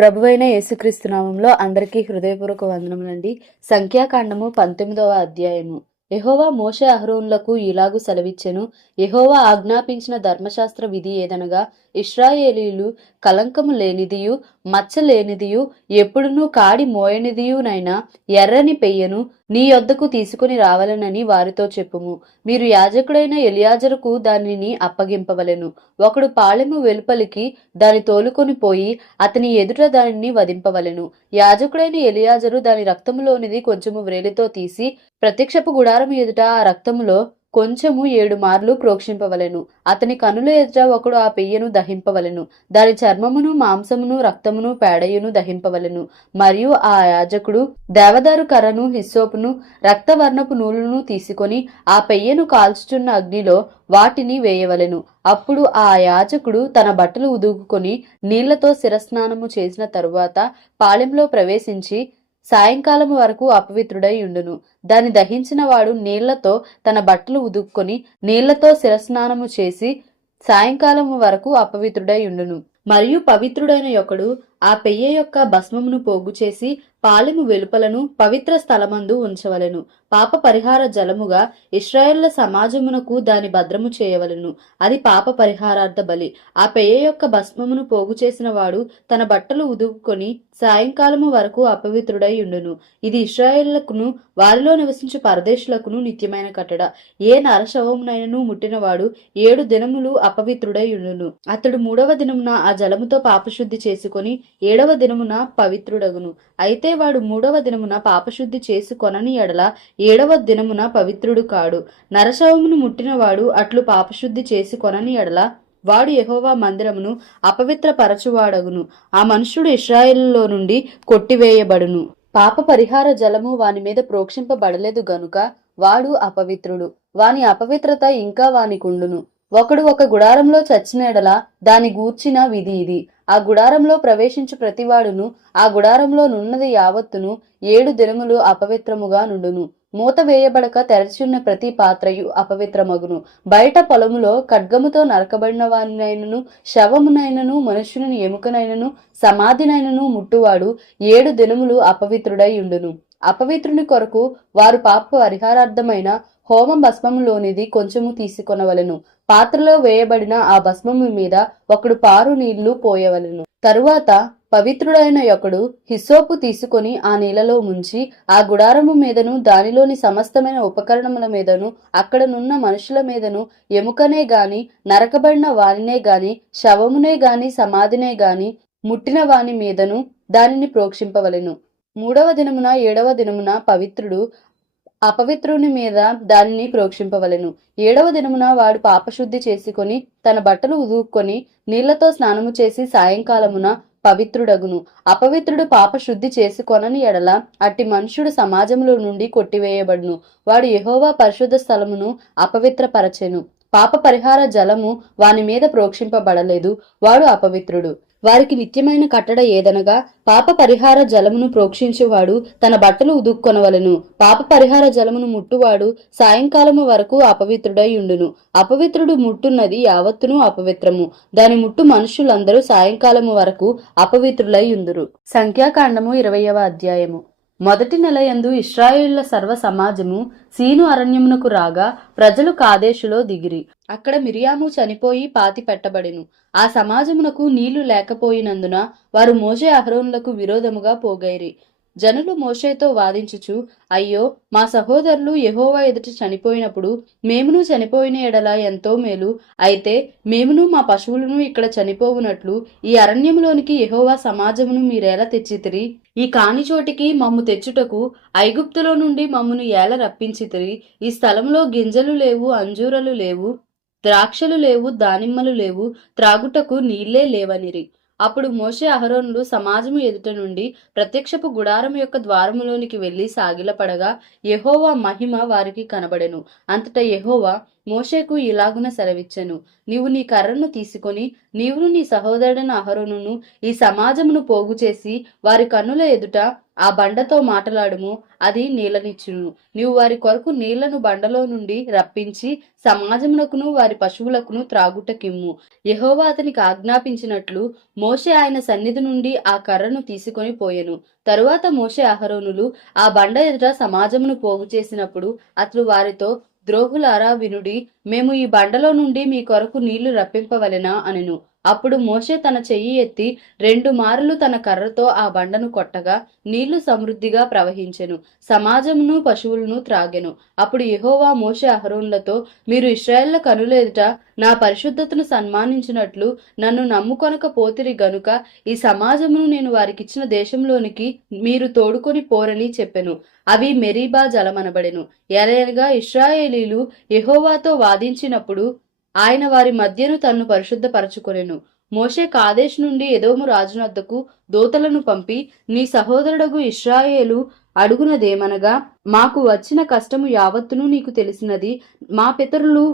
ప్రభువైన యేసుక్రీస్తు నామములో అందరికీ హృదయపూర్వక వందనములండి. సంఖ్యాకాండము 19వ అధ్యాయము. యెహోవా మోషే అహరోనులకు ఇలాగు సెలవిచ్చెను. యెహోవా ఆజ్ఞాపించిన ధర్మశాస్త్ర విధి ఏదనగా, ఇశ్రాయేలీయులు కలంకము లేనిదియు మచ్చ లేనిదియు ఎప్పుడునూ కాడి మోయనిదియునైనా ఎర్రని పెయ్యను నీ యొద్దకు తీసుకుని రావాలనని వారితో చెప్పుము. మీరు యాజకుడైన ఎలియాజరుకు దానిని అప్పగింపవలెను. ఒకడు పాళెము వెలుపలికి దాని తోలుకొని పోయి అతని ఎదుట దానిని వధింపవలెను. యాజకుడైన ఎలియాజరు దాని రక్తములోనిది కొంచెము వ్రేలితో తీసి ప్రత్యక్షపు గుడారము ఎదుట ఆ రక్తములో కొంచెము 7 మార్లు ప్రోక్షింపవలెను. అతని కనుల ఎదుట ఒకడు ఆ పెయ్యను దహింపవలెను. దాని చర్మమును మాంసమును రక్తమును పేడయును దహింపవలెను. మరియు ఆ యాజకుడు దేవదారు కర్రను హిస్సోపును రక్తవర్ణపు నూలును తీసుకొని ఆ పెయ్యను కాల్చుచున్న అగ్నిలో వాటిని వేయవలెను. అప్పుడు ఆ యాజకుడు తన బట్టలు ఉదుకుకొని నీళ్లతో శిరస్నానము చేసిన తరువాత పాళెంలో ప్రవేశించి సాయంకాలము వరకు అపవిత్రుడై ఉండును. దాన్ని దహించిన వాడు నీళ్లతో తన బట్టలు ఉదుక్కొని నీళ్లతో శిరస్నానము చేసి సాయంకాలము వరకు అపవిత్రుడై ఉండును. మరియు పవిత్రుడైన ఒకడు ఆ పెయ్య యొక్క భస్మమును పోగు చేసి పాలెము వెలుపలను పవిత్ర స్థలమందు ఉంచవలెను. పాప పరిహార జలముగా ఇశ్రాయేళ్ల సమాజమునకు దాని భద్రము చేయవలెను. అది పాప పరిహారార్థ బలి. ఆ పెయ్య యొక్క భస్మమును పోగు చేసిన వాడు తన బట్టలు ఉదుకుకొని సాయంకాలము వరకు అపవిత్రుడై ఉండును. ఇది ఇశ్రాయేళ్లకును వారిలో నివసించు పరదేశులకును నిత్యమైన కట్టడ. ఏ నరశవమునైనను ముట్టినవాడు 7 దినములు అపవిత్రుడై ఉండును. అతడు 3వ దినమున ఆ జలముతో పాపశుద్ధి చేసుకొని 7వ దినమున పవిత్రుడగును. అయితే వాడు 3వ దినమున పాపశుద్ధి చేసుకొనని ఎడల 7వ దినమున పవిత్రుడు కాడు. నరశవమును ముట్టినవాడు అట్లు పాపశుద్ధి చేసుకొనని ఎడల వాడు యెహోవా మందిరమును అపవిత్రపరచువాడగును. ఆ మనుష్యుడు ఇశ్రాయేలులో నుండి కొట్టివేయబడును. పాప పరిహార జలము వాని మీద ప్రోక్షింపబడలేదు గనుక వాడు అపవిత్రుడు. వాని అపవిత్రత ఇంకా వానికుండును. ఒకడు ఒక గుడారంలో చచ్చిన ఎడల దాని గూర్చిన విధి ఇది. ఆ గుడారంలో ప్రవేశించు ప్రతివాడును ఆ గుడారంలో నున్నది యావత్తును 7 దినములు అపవిత్రముగా నుండును. మూత వేయబడక తెరచున్న ప్రతి పాత్రయు అపవిత్రమగును. బయట పొలములో ఖడ్గముతో నరకబడిన వానినైనను శవమునైనను మనుష్యుని ఎముకనైనను సమాధినైనను ముట్టువాడు 7 దినములు అపవిత్రుడై ఉండును. అపవిత్రుని కొరకు వారు పాప పరిహారార్థమైన హోమ భస్మములోనిది కొంచెము తీసుకొనవలెను. పాత్రలో వేయబడిన ఆ భస్మము మీద ఒకడు పారు నీళ్లు పోయవలెను. తరువాత పవిత్రుడైన ఒకడు హిస్సోపు తీసుకొని ఆ నీళ్లలో ముంచి ఆ గుడారము మీదను దానిలోని సమస్తమైన ఉపకరణముల మీదను అక్కడనున్న మనుషుల మీదను ఎముకనే గాని నరకబడిన వానినే గాని శవమునే గాని సమాధినే గాని ముట్టిన వాని మీదను దానిని ప్రోక్షింపవలెను. 3వ దినమున 7వ దినమున పవిత్రుడు అపవిత్రుని మీద దానిని ప్రోక్షింపవలెను. 7వ దినమున వాడు పాపశుద్ధి చేసుకొని తన బట్టలు ఉదుక్కొని నీళ్లతో స్నానము చేసి సాయంకాలమున పవిత్రుడగును. అపవిత్రుడు పాపశుద్ధి చేసుకొనని ఎడల అట్టి మనుష్యుడు సమాజములో నుండి కొట్టివేయబడును. వాడు యెహోవా పరిశుద్ధ స్థలమును అపవిత్రపరచెను. పాప పరిహార జలము వాని మీద ప్రోక్షింపబడలేదు. వాడు అపవిత్రుడు. వారికి నిత్యమైన కట్టడ ఏదనగా పాప పరిహార జలమును ప్రోక్షించువాడు తన బట్టలు ఉదుక్కొనవలెను. పాప పరిహార జలమును ముట్టువాడు సాయంకాలము వరకు అపవిత్రుడై ఉండును. అపవిత్రుడు ముట్టున్నది యావత్తును అపవిత్రము. దాని ముట్టు మనుష్యులందరూ సాయంకాలము వరకు అపవిత్రులై ఉందురు. సంఖ్యాకాండము 20వ అధ్యాయము. మొదటి నెల యందు ఇశ్రాయేలుల సర్వ సమాజము సీను అరణ్యమునకు రాగా ప్రజలు కాదేశులో దిగిరి. అక్కడ మిరియాము చనిపోయి పాతి పెట్టబడెను. ఆ సమాజమునకు నీళ్లు లేకపోయినందున వారు మోషే అహరోనులకు విరోధముగా పోగైరి. జనులు మోషేతో వాదించుచు, అయ్యో, మా సహోదరులు యెహోవా ఎదుట చనిపోయినప్పుడు మేమును చనిపోయిన ఎడల ఎంతో మేలు. అయితే మేమును మా పశువులను ఇక్కడ చనిపోవునట్లు ఈ అరణ్యములోనికి యెహోవా సమాజమును మీరేలా తెచ్చితిరి? ఈ కాని చోటికి మమ్ము తెచ్చుటకు ఐగుప్తులో నుండి మమ్మును ఏల రప్పించితిరి? ఈ స్థలంలో గింజలు లేవు, అంజూరలు లేవు, ద్రాక్షలు లేవు, దానిమ్మలు లేవు, త్రాగుటకు నీళ్లే లేవనిరి. అప్పుడు మోషే అహరోనులు సమాజము ఎదుట నుండి ప్రత్యక్షపు గుడారము యొక్క ద్వారములోనికి వెళ్లి సాగిలపడగా యెహోవా మహిమ వారికి కనబడెను. అంతటా యెహోవా మోషేకు ఇలాగున సెలవిచ్చెను. నీవు నీ కర్రను తీసుకొని నీవును నీ సహోదరుడైన అహరోనును ఈ సమాజమును పోగు చేసి వారి కన్నుల ఎదుట ఆ బండతో మాటలాడుము, అది నీళ్ళనిచ్చును. నీవు వారి కొరకు నీళ్లను బండలో నుండి రప్పించి సమాజమునకును వారి పశువులకును త్రాగుటకిమ్ము. యెహోవా అతనికి ఆజ్ఞాపించినట్లు మోషే ఆయన సన్నిధి నుండి ఆ కర్రను తీసుకొని పోయెను. తరువాత మోషే అహరోనులు ఆ బండ ఎదుట సమాజమును పోగు చేసినప్పుడు అతడు వారితో, ద్రోహులారా వినుడి, మేము ఈ బండలో నుండి మీ కొరకు నీళ్లు రప్పింపవలెనా అనెను. అప్పుడు మోషే తన చెయ్యి ఎత్తి 2 మారులు తన కర్రతో ఆ బండను కొట్టగా నీళ్లు సమృద్ధిగా ప్రవహించెను. సమాజమును పశువులను త్రాగెను. అప్పుడు యెహోవా మోషే అహరోనులతో, మీరు ఇశ్రాయేళ్ల కనుల ఎదుట నా పరిశుద్ధతను సన్మానించినట్లు నన్ను నమ్ముకొనక పోతిరి గనుక ఈ సమాజమును నేను వారికిచ్చిన దేశంలోనికి మీరు తోడుకొని పోరని చెప్పెను. అవి మెరీబా జలమనబడెను. ఎలయనగా ఇశ్రాయేలీలు యెహోవాతో వాదించినప్పుడు ఆయన వారి మధ్యను తన్ను పరిశుద్ధపరచుకొనెను. మోషే కాదేశ్ నుండి ఎదోము రాజునొద్దకు దూతలను పంపి, నీ సహోదరుడగు ఇశ్రాయేలు అడుగునదేమనగా, మాకు వచ్చిన కష్టము యావత్తును నీకు తెలిసినది. మా పితరులు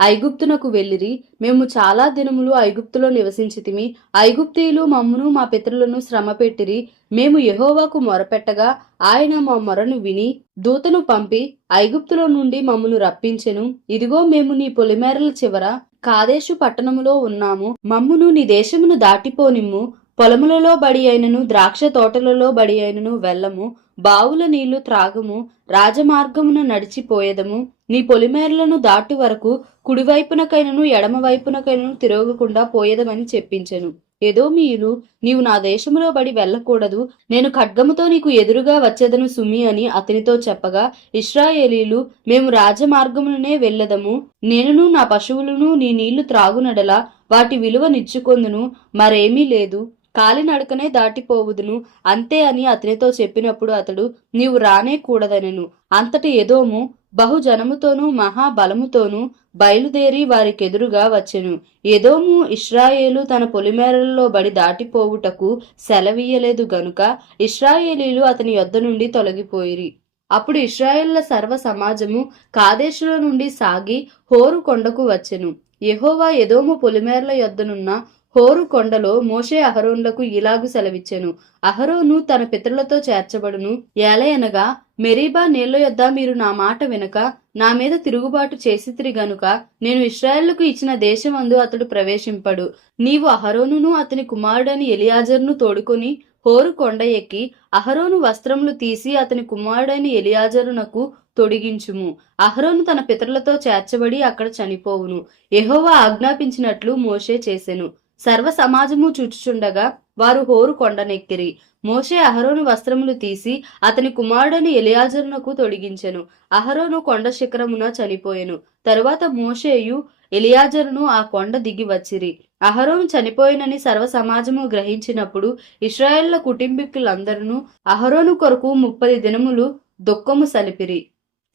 ఐగుప్తునకు వెళ్ళిరి. మేము చాలా దినములు ఐగుప్తులో నివసించితిమి. ఐగుప్తీయులు మమ్మును మా పితరులను శ్రమ పెట్టిరి. మేము యెహోవాకు మొరపెట్టగా ఆయన మా మొరను విని దూతను పంపి ఐగుప్తులో నుండి మమ్మును రప్పించెను. ఇదిగో మేము నీ పొలిమేరల చివర కాదేశు పట్టణములో ఉన్నాము. మమ్మును నీ దేశమును దాటిపోనిమ్ము. పొలములలో బడి అయినను ద్రాక్ష తోటలలో బడి అయినను వెళ్ళము. బావుల నీళ్లు త్రాగము. రాజమార్గమున నడిచిపోయేదము. నీ పొలిమేరలను దాటు వరకు కుడివైపునకైనను ఎడమవైపునకైనను తిరగకుండా పోయేదమని చెప్పించెను. ఎదోమీయులు, నీవు నా దేశములో బడి వెళ్ళకూడదు, నేను ఖడ్గముతో నీకు ఎదురుగా వచ్చేదను సుమి అని అతనితో చెప్పగా, ఇశ్రాయేలీలు, మేము రాజమార్గముననే వెళ్ళదము. నేనును నా పశువులను నీ నీళ్లు త్రాగునడలా వాటి విలువ నిచ్చుకొందును, మరేమీ లేదు, కాలినడకనే దాటిపోవుదును అంతే అని అతనితో చెప్పినప్పుడు అతడు, నీవు రానే కూడదనెను. అంతటి ఎదోము బహుజనముతోనూ మహాబలముతోనూ బయలుదేరి వారికెదురుగా వచ్చెను. ఎదోము ఇశ్రాయేలు తన పొలిమేరలలో బడి దాటిపోవుటకు సెలవీయలేదు గనుక ఇశ్రాయేలీలు అతని యొద్ద నుండి తొలగిపోయిరి. అప్పుడు ఇశ్రాయేళ్ల సర్వ సమాజము కాదేశులో నుండి సాగి హోరు కొండకు వచ్చెను. యెహోవా ఎదోము పొలిమేరల యొద్దనున్న హోరు కొండలో మోషే అహరోనులకు ఇలాగు సెలవిచ్చెను. అహరోను తన పితరులతో చేర్చబడును. ఏలయనగా మెరీబా నీళ్ల యొద్ద మీరు నా మాట వినక నా మీద తిరుగుబాటు చేసితిరి గనుక నేను ఇశ్రాయేలుకు ఇచ్చిన దేశమందు అతడు ప్రవేశింపడు. నీవు అహరోనును అతని కుమారుడని ఎలియాజరును తోడుకొని హోరు కొండ ఎక్కి అహరోను వస్త్రములు తీసి అతని కుమారుడైన ఎలియాజరునకు తొడిగించుము. అహరోను తన పితరులతో చేర్చబడి అక్కడ చనిపోవును. యెహోవా ఆజ్ఞాపించినట్లు మోషే చేసెను. సర్వ సమాజము చూచుచుండగా వారు హోరు కొండనెక్కిరి. మోషే అహరోను వస్త్రములు తీసి అతని కుమారుడని ఎలియాజరునకు తొడిగించెను. అహరోను కొండ శిఖరమున చనిపోయెను. తరువాత మోషేయు ఎలియాజరును ఆ కొండ దిగి వచ్చిరి. అహరోను చనిపోయినని సర్వ సమాజము గ్రహించినప్పుడు ఇశ్రాయేళ్ల కుటుంబీకులందరూ అహరోను కొరకు 30 దినములు దుఃఖము సలిపిరి.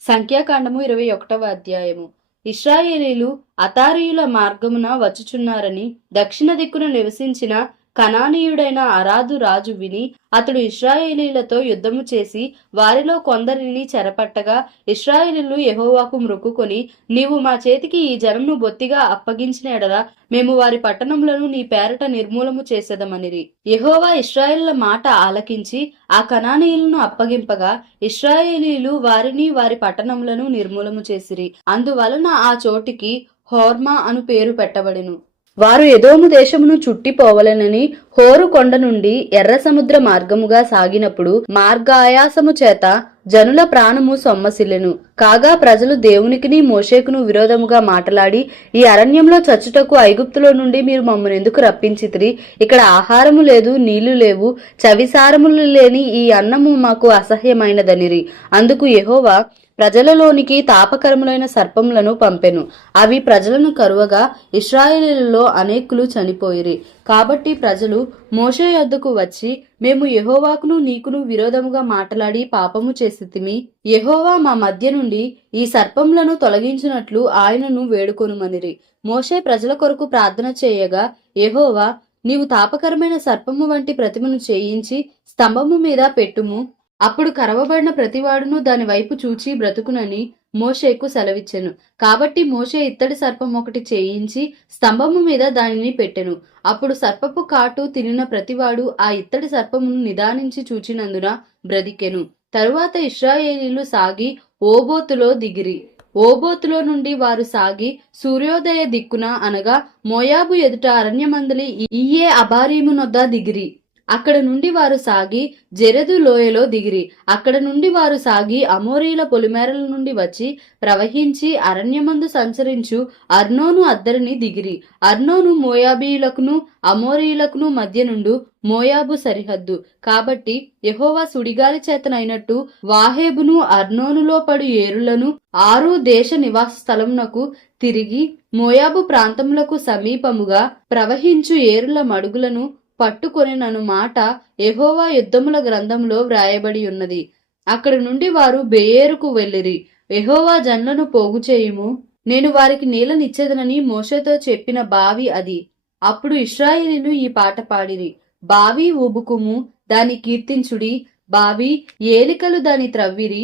సంఖ్యాకాండము 21వ అధ్యాయము. ఇశ్రాయేలీలు అతారీయుల మార్గమున వచ్చుచున్నారని దక్షిణ దిక్కున నివసించిన కనానీయుడైన అరాదు రాజు విని అతడు ఇశ్రాయేలీలతో యుద్ధము చేసి వారిలో కొందరిని చెరపట్టగా ఇశ్రాయేలీలు యెహోవాకు మ్రొక్కుకొని, నీవు మా చేతికి ఈ జనమును బొత్తిగా అప్పగించిన ఎడల మేము వారి పట్టణములను నీ పేరట నిర్మూలము చేసేదమనిరి. యెహోవా ఇశ్రాయేళ్ల మాట ఆలకించి ఆ కనానీయులను అప్పగింపగా ఇశ్రాయేలీలు వారిని వారి పట్టణములను నిర్మూలము చేసిరి. అందువలన ఆ చోటికి హోర్మా అను పేరు పెట్టబడెను. వారు ఎదోము దేశమును చుట్టిపోవలెనని హోరు కొండ నుండి ఎర్ర సముద్ర మార్గముగా సాగినప్పుడు మార్గాయాసము చేత జనుల ప్రాణము సొమ్మసిల్లెను. కాగా ప్రజలు దేవునికిని మోషేకును విరోధముగా మాటలాడి, ఈ అరణ్యంలో చచ్చుటకు ఐగుప్తులో నుండి మీరు మమ్మల్ని ఎందుకు రప్పించితిరి? ఇక్కడ ఆహారము లేదు, నీళ్లు లేవు, చవిసారములు లేని ఈ అన్నము మాకు అసహ్యమైనదనిరి. అందుకు యెహోవా ప్రజలలోనికి తాపకరములైన సర్పములను పంపెను. అవి ప్రజలను కరువగా ఇశ్రాయేలీయులలో అనేకులు చనిపోయిరి. కాబట్టి ప్రజలు మోషే యొద్దకు వచ్చి, మేము యెహోవాకును నీకును విరోధముగా మాటలాడి పాపము చేసితిమి. యెహోవా మా మధ్య నుండి ఈ సర్పములను తొలగించినట్లు ఆయనను వేడుకొనుమనిరి. మోషే ప్రజల కొరకు ప్రార్థన చేయగా యెహోవా, నీవు తాపకరమైన సర్పము వంటి ప్రతిమను చేయించి స్తంభము మీద పెట్టుము. అప్పుడు కరవబడిన ప్రతివాడును దాని వైపు చూచి బ్రతుకునని మోషేకు సెలవిచ్చెను. కాబట్టి మోషే ఇత్తడి సర్పం ఒకటి చేయించి స్తంభము మీద దానిని పెట్టెను. అప్పుడు సర్పపు కాటు తినిన ప్రతివాడు ఆ ఇత్తడి సర్పమును నిదానించి చూచినందున బ్రతికెను. తరువాత ఇశ్రాయేలీయులు సాగి ఓబోతులో దిగిరి. ఓబోతులో నుండి వారు సాగి సూర్యోదయ దిక్కున అనగా మోయాబు ఎదుట అరణ్యమందలి ఈయే అబారీము నొద్ద దిగిరి. అక్కడ నుండి వారు సాగి జెరెదు లోయలో దిగిరి. అక్కడ నుండి వారు సాగి అమోరీల పొలిమేరల నుండి వచ్చి ప్రవహించి అరణ్యమందు సంచరించు అర్నోను అద్దరిని దిగిరి. అర్నోను మోయాబీయులకును అమోరీయులకును మధ్య నుండు మోయాబు సరిహద్దు. కాబట్టి యెహోవా సుడిగాలి చేతనైనట్టు వాహేబును అర్నోనులో పడు ఏరులను 6 దేశ నివాస స్థలమునకు తిరిగి మోయాబు ప్రాంతములకు సమీపముగా ప్రవహించు ఏరుల మడుగులను పట్టుకొనెనను మాట యెహోవా యుద్ధముల గ్రంథంలో వ్రాయబడి ఉన్నది. అక్కడి నుండి వారు బెయేరుకు వెళ్ళిరి. యెహోవా జనులను పోగు చేయుము, నేను వారికి నీళ్ళనిచ్చేదనని మోషేతో చెప్పిన బావి అది. అప్పుడు ఇశ్రాయేలీయులు ఈ పాట పాడిరి. బావి ఊబుకుము, దాని కీర్తించుడి. బావి ఏలికలు దాని త్రవ్విరి.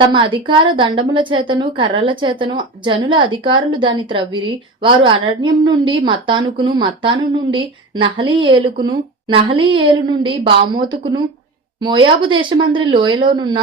తమ అధికార దండముల చేతను కర్రల చేతను జనుల అధికారులు దాని త్రవ్విరి. వారు అరణ్యం నుండి మత్తానుకును, మత్తాను నుండి నహలీయేలుకును, నహలీయేలు నుండి బామోతుకును, మోయాబు దేశమందరి లోయలోనున్న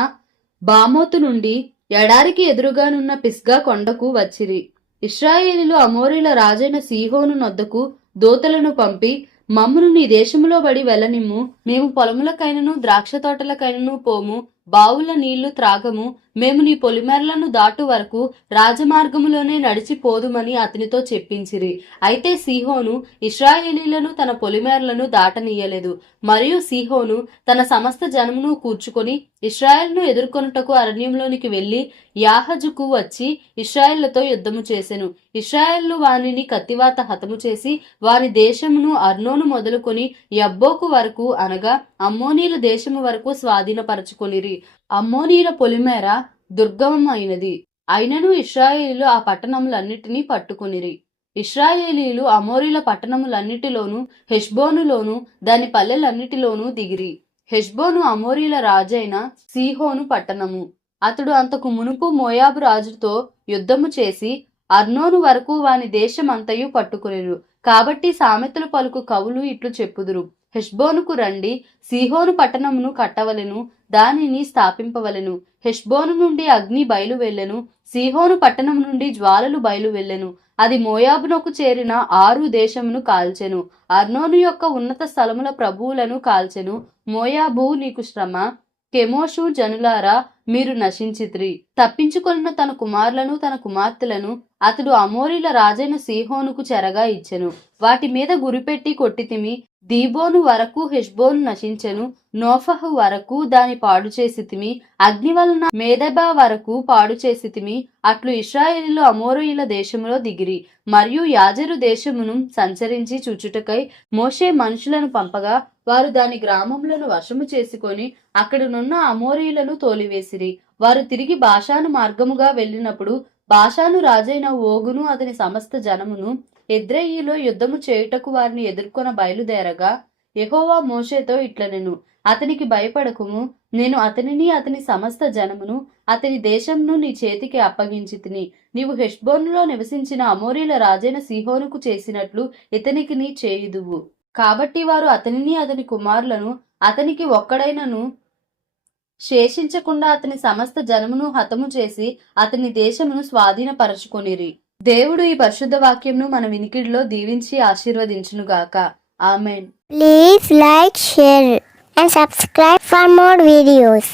బామోతు నుండి ఎడారికి ఎదురుగానున్న పిస్గా కొండకు వచ్చిరి. ఇశ్రాయేలీయులు అమోరీల రాజైన సీహోను నొద్దకు దూతలను పంపి, మమ్మును నీ దేశములో బడి వెళ్ళనిమ్ము, మేము పొలములకైనను ద్రాక్ష తోటలకైనను పోము, బావుల నీళ్లు త్రాగము, మేము నీ పొలిమేరలను దాటు వరకు రాజమార్గములోనే నడిచిపోదుమని అతనితో చెప్పించిరి. అయితే సీహోను ఇశ్రాయేలీయులను తన పొలిమేరలను దాటనీయలేదు. మరియు సీహోను తన సమస్త జనమును కూర్చుకొని ఇశ్రాయేలును ఎదుర్కొనుటకు అరణ్యంలోనికి వెళ్లి యాహజుకు వచ్చి ఇశ్రాయేలుతో యుద్ధము చేసెను. ఇశ్రాయేలు వానిని కత్తివాత హతము చేసి వారి దేశమును అర్నోను మొదలుకొని యబ్బోకు వరకు అనగా అమ్మోనీల దేశము వరకు స్వాధీనపరచుకొనిరి. అమ్మోనీల పొలిమేర దుర్గమమైనది. అయినను ఇశ్రాయేలీయులు ఆ పట్టణములన్నిటినీ పట్టుకొనిరి. ఇశ్రాయేలీయులు అమోరీల పట్టణములన్నిటిలోను హెష్బోనులోను దాని పల్లెలన్నిటిలోనూ దిగిరి. హెష్బోను అమోరీల రాజైన సీహోను పట్టణము. అతడు అంతకు మునుపు మోయాబు రాజుతో యుద్ధము చేసి అర్నోను వరకు వాని దేశమంతయు పట్టుకొనిరు. కాబట్టి సామెతలు పలుకు కవులు ఇట్లు చెప్పుదురు. హెష్బోనుకు రండి, సీహోను పట్టణమును కట్టవలెను, దానిని స్థాపింపవలెను. హెష్బోను నుండి అగ్ని బయలు వెళ్ళెను, సీహోను పట్టణం నుండి జ్వాలలు బయలు వెళ్ళెను. అది మోయాబునకు చేరిన 6 దేశమును కాల్చెను. అర్నోను యొక్క ఉన్నత స్థలముల ప్రభువులను కాల్చెను. మోయాబు నీకు శ్రమ, కెమోషు జనులారా మీరు నశించిత్రి. తప్పించుకొనిన తన కుమారులను తన కుమార్తెలను అతడు అమోరీల రాజైన సీహోనుకు చెరగా ఇచ్చెను. వాటి మీద గురిపెట్టి కొట్టితిమి. దీబోను వరకు హెష్బోను నశించెను. నోఫహు వరకు దాని పాడు చేసితిమి. అగ్ని వలన మేదెబా వరకు పాడు చేసితిమి. అట్లు ఇశ్రాయేలీయులు అమోరీయుల దేశములో దిగిరి. మరియు యాజెరు దేశమును సంచరించి చూచుటకై మోషే మనుషులను పంపగా వారు దాని గ్రామములను వశము చేసుకొని అక్కడనున్న అమోరీయులను తోలివేసిరి. వారు తిరిగి బాషాను మార్గముగా వెళ్ళినప్పుడు బాషాను రాజైన ఓగును అతని సమస్త జనమును ఎద్రెయిలో యుద్ధము చేయుటకు వారిని ఎదుర్కొన బయలుదేరగా యెహోవా మోషేతో ఇట్లనెను, అతనికి భయపడకుము, నేను అతనిని అతని సమస్త జనమును అతని దేశమును నీ చేతికి అప్పగించితిని. నీవు హెష్బోనులో నివసించిన అమోరీల రాజైన సీహోనుకు చేసినట్లు ఇతనికి నీ చేయుదువు. కాబట్టి వారు అతనిని అతని కుమారులను అతనికి ఒక్కడైనను శేషించకుండా అతని సమస్త జనమును హతము చేసి అతని దేశమును స్వాధీనపరచుకొనిరి. దేవుడు ఈ పరిశుద్ధ వాక్యంను మన వినికిడిలో దీవించి ఆశీర్వదించునుగాక. Amen. Please like, share and subscribe for more videos.